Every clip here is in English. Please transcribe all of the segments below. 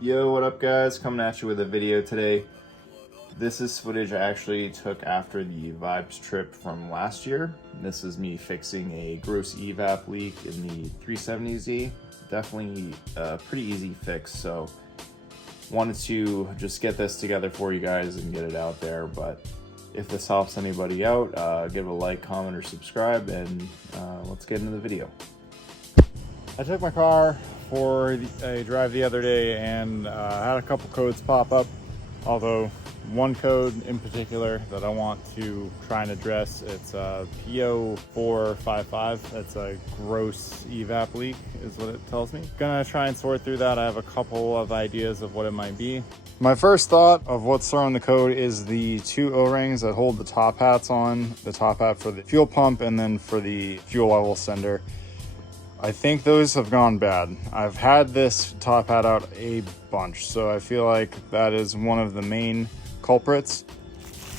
Yo, what up guys? Coming at you with a video today. This is footage I actually took after the Vibes trip from last year. This is me fixing a gross EVAP leak in the 370Z. Definitely a pretty easy fix, so wanted to just get this together for you guys and get it out there. But if this helps anybody out, give it a like, comment, or subscribe, and let's get into the video. I took my car for a drive the other day and had a couple codes pop up, although one code in particular that I want to try and address, it's P0455. That's a gross EVAP leak is what it tells me. Gonna try and sort through that. I have a couple of ideas of what it might be. My first thought of what's throwing the code is the two O-rings that hold the top hats on, the top hat for the fuel pump and then for the fuel level sender. I think those have gone bad. I've had this top hat out a bunch, so I feel like that is one of the main culprits.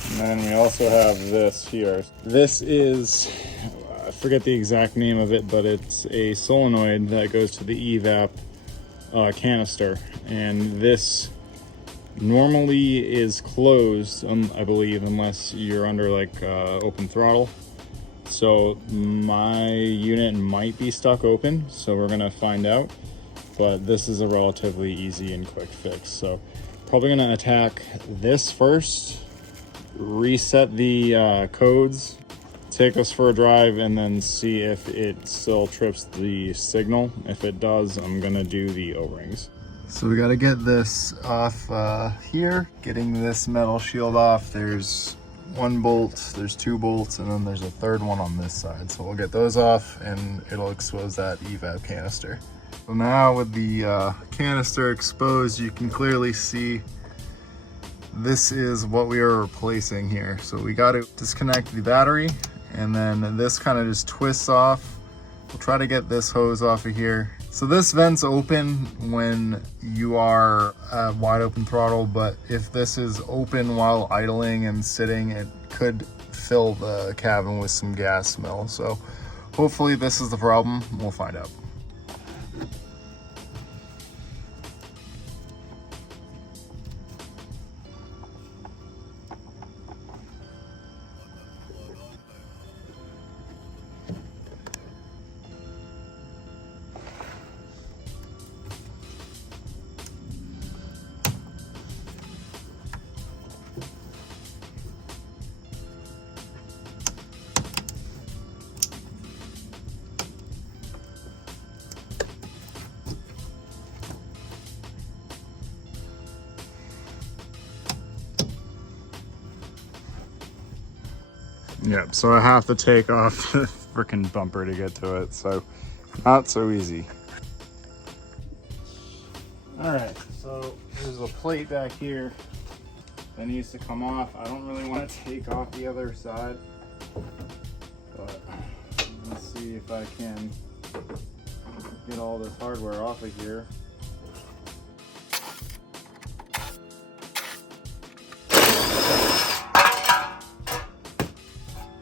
And then we also have this here. This is, I forget the exact name of it, but it's a solenoid that goes to the EVAP canister. And this normally is closed, I believe, unless you're under like open throttle. So my unit might be stuck open, so we're gonna find out. But this is a relatively easy and quick fix. So probably gonna attack this first, reset the codes, take us for a drive, and then see if it still trips the signal. If it does, I'm gonna do the O-rings. So we gotta get this off here, getting this metal shield off. There's one bolt, there's two bolts, and then there's a third one on this side. So we'll get those off and it'll expose that EVAP canister. So now with the canister exposed, you can clearly see this is what we are replacing here. So we got to disconnect the battery, and then this kind of just twists off. We'll try to get this hose off of here. So this vent's open when you are at wide open throttle, but if this is open while idling and sitting, it could fill the cabin with some gas smell. So hopefully this is the problem. We'll find out. Yep, so I have to take off the freaking bumper to get to it, so not so easy. All right, so there's a plate back here that needs to come off. I don't really want to take off the other side, but let's see if I can get all this hardware off of here.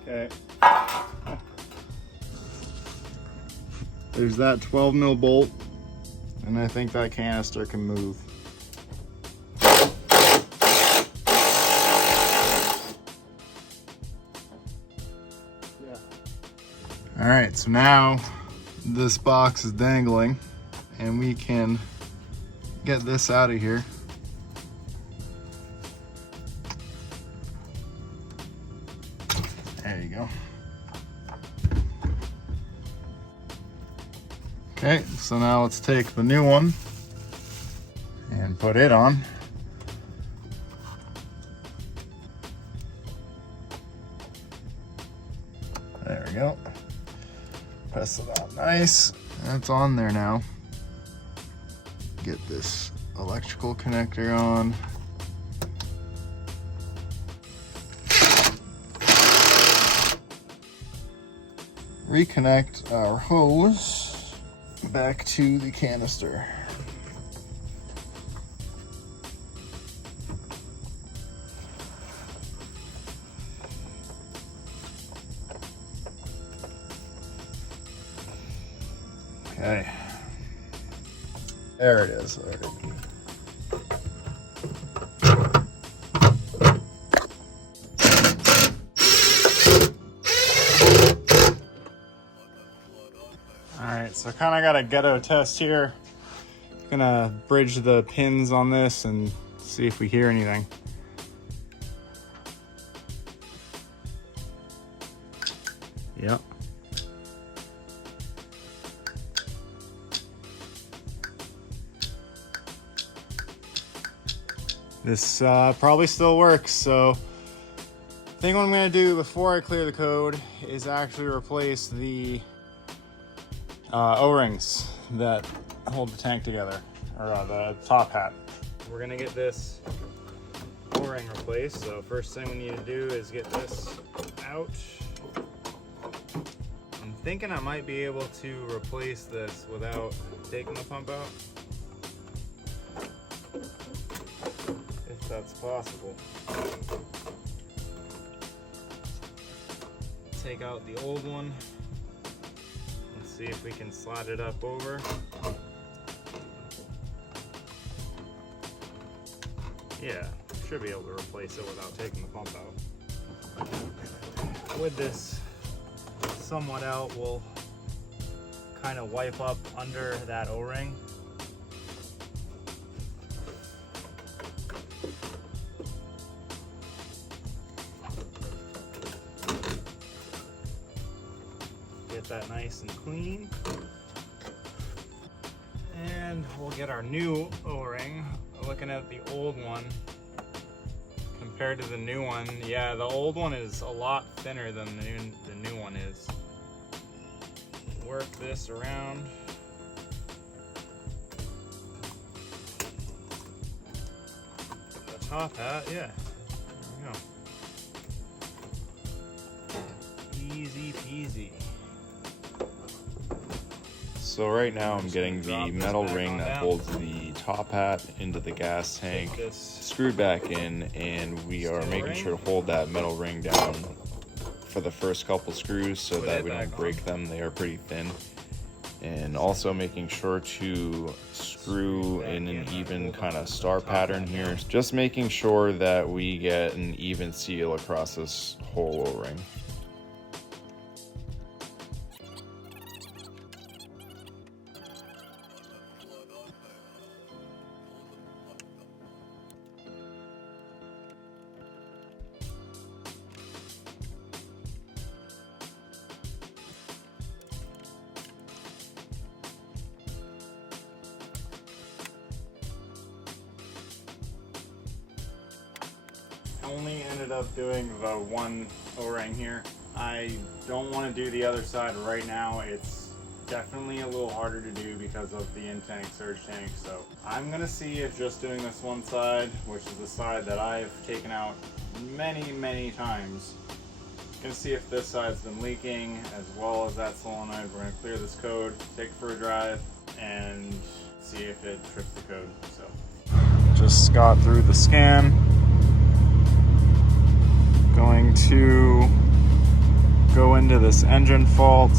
Okay. There's that 12 mil bolt, and I think that canister can move. Yeah. All right, so now this box is dangling, and we can get this out of here. There you go. Okay, so now let's take the new one and put it on. There we go. Press it out nice. That's on there now. Get this electrical connector on. Reconnect our hose back to the canister. Okay. There it is. so kind of got a ghetto test here. Gonna bridge the pins on this and see if we hear anything. Yep. This probably still works, so I think what I'm gonna do before I clear the code is actually replace the O-rings that hold the tank together, or the top hat. We're gonna get this O-ring replaced, so first thing we need to do is get this out. I'm thinking I might be able to replace this without taking the pump out, if that's possible. Take out the old one. Let's see if we can slide it up over. Yeah, should be able to replace it without taking the pump out. With this somewhat out, we'll kind of wipe up under that O-ring. Get that nice and clean. And we'll get our new O-ring. Looking at the old one compared to the new one, yeah, the old one is a lot thinner than the new one is. Work this around. The top hat, yeah, there we go. Easy peasy. So right now I'm getting the metal ring that holds the top hat into the gas tank screwed back in, and we are making sure to hold that metal ring down for the first couple screws so that we don't break them. They are pretty thin. And also making sure to screw in an even kind of star pattern here, just making sure that we get an even seal across this whole O-ring. Only ended up doing the one O-ring here. I don't want to do the other side right now. It's definitely a little harder to do because of the in-tank surge tank. So I'm gonna see if just doing this one side, which is the side that I've taken out many times, gonna see if this side's been leaking as well as that solenoid. We're gonna clear this code, take it for a drive, and see if it trips the code. So just got through the scan. Going to go into this engine fault.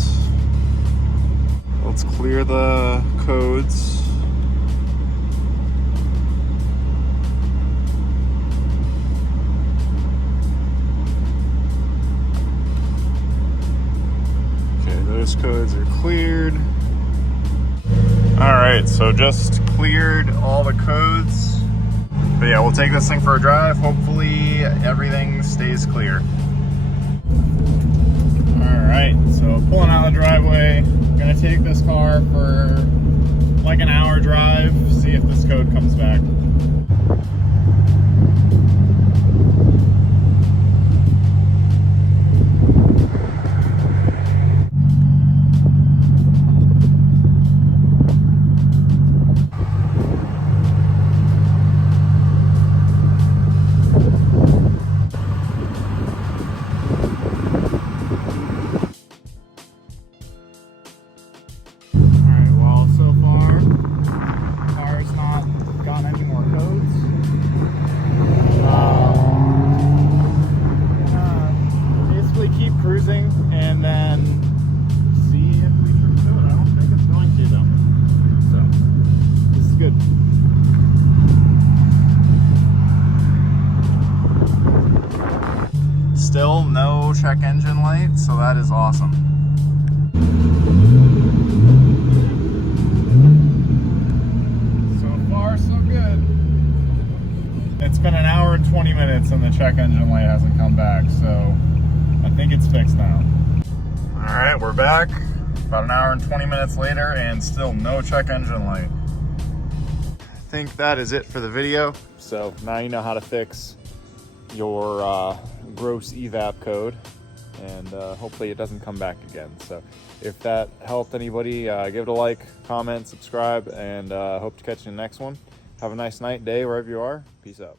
Let's clear the codes. Okay, those codes are cleared. All right, so just cleared all the codes. But yeah, we'll take this thing for a drive. Hopefully everything stays clear. All right, so pulling out the driveway. Gonna take this car for like an hour drive, see if this code comes back. And then see if we can do it. I don't think it's going to though. So this is good. Still no check engine light, so that is awesome. check engine light hasn't come back, so I think it's fixed now. All right, we're back about an hour and 20 minutes later and still no check engine light. I think that is it for the video. So now you know how to fix your gross evap code, and hopefully it doesn't come back again. So if that helped anybody, give it a like, comment, subscribe, and hope to catch you in the next one. Have a nice night, day, wherever you are. Peace out.